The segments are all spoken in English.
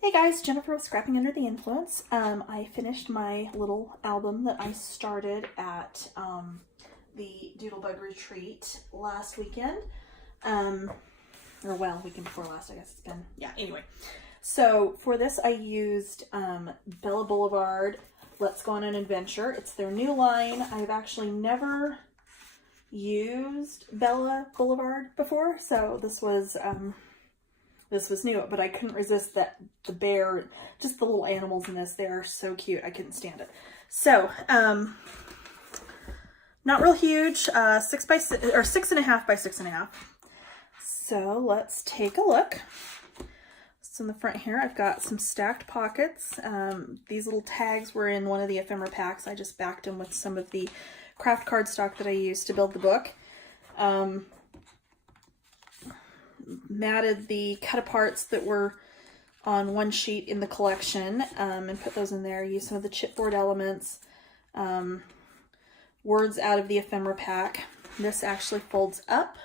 Hey guys, Jennifer with Scrapping Under the Influence. I finished my little album that I started at the Doodlebug Retreat last weekend. Weekend before last, I guess it's been. Yeah, anyway. So for this I used Bella Boulevard, Let's Go on an Adventure. It's their new line. I've actually never used Bella Boulevard before, so this was new, but I couldn't resist that the bear, just the little animals in this, they are so cute. I couldn't stand it. So, not real huge, 6 by 6 or 6.5 by 6.5. So let's take a look. So in the front here, I've got some stacked pockets. These little tags were in one of the ephemera packs. I just backed them with some of the craft cardstock that I used to build the book. Matted the cut-aparts that were on one sheet in the collection and put those in there. Used some of the chipboard elements, words out of the ephemera pack. This actually folds up,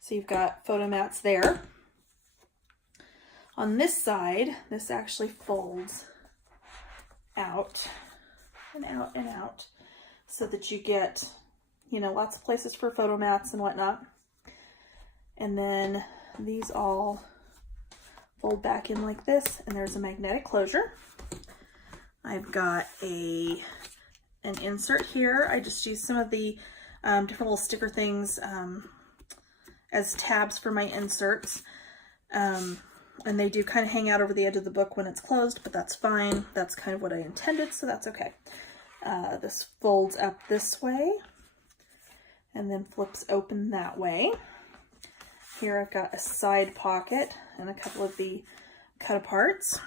so you've got photo mats there. On this side, this actually folds out and out and out so that you get, lots of places for photo mats and whatnot. And then these all fold back in like this, and there's a magnetic closure. I've got an insert here. I just used some of the different little sticker things as tabs for my inserts. And they do kind of hang out over the edge of the book when it's closed, but that's fine. That's kind of what I intended, so that's okay. This folds up this way and then flips open that way. Here I've got a side pocket and a couple of the cut-aparts.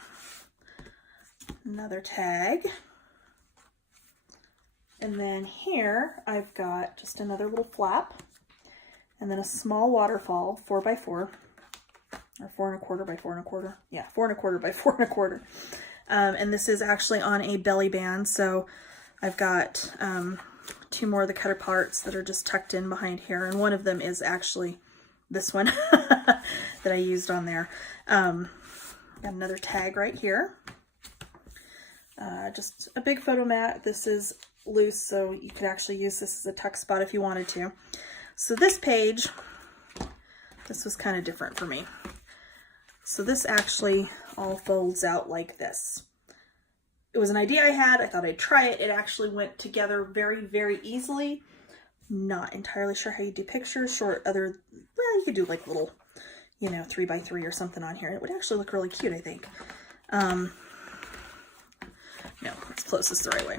Another tag. And then here I've got just another little flap. And then a small waterfall, 4x4. Or 4.25 by 4.25. Yeah, 4.25 by 4.25. And this is actually on a belly band, so I've got 2 more of the cut-aparts that are just tucked in behind here. And one of them is actually this one that I used on there. Got another tag right here. Just a big photo mat. This is loose, so you could actually use this as a tuck spot if you wanted to. So this page, this was kind of different for me. So this actually all folds out like this. It was an idea I had. I thought I'd try it. It actually went together very, very easily. Not entirely sure how you do pictures, you could do like little, 3x3 or something on here. It would actually look really cute, I think. No, let's close this the right way.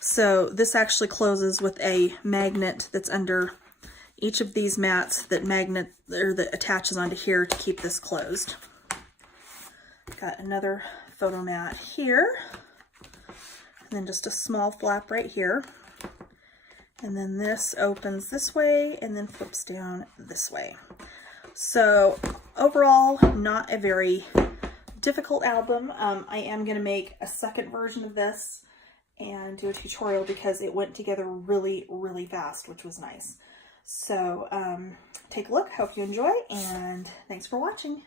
So this actually closes with a magnet that's under each of these mats that attaches onto here to keep this closed. Got another photo mat here, and then just a small flap right here. And then this opens this way and then flips down this way. So overall, not a very difficult album. I am going to make a second version of this and do a tutorial because it went together really, really fast, which was nice. So take a look. Hope you enjoy, and thanks for watching.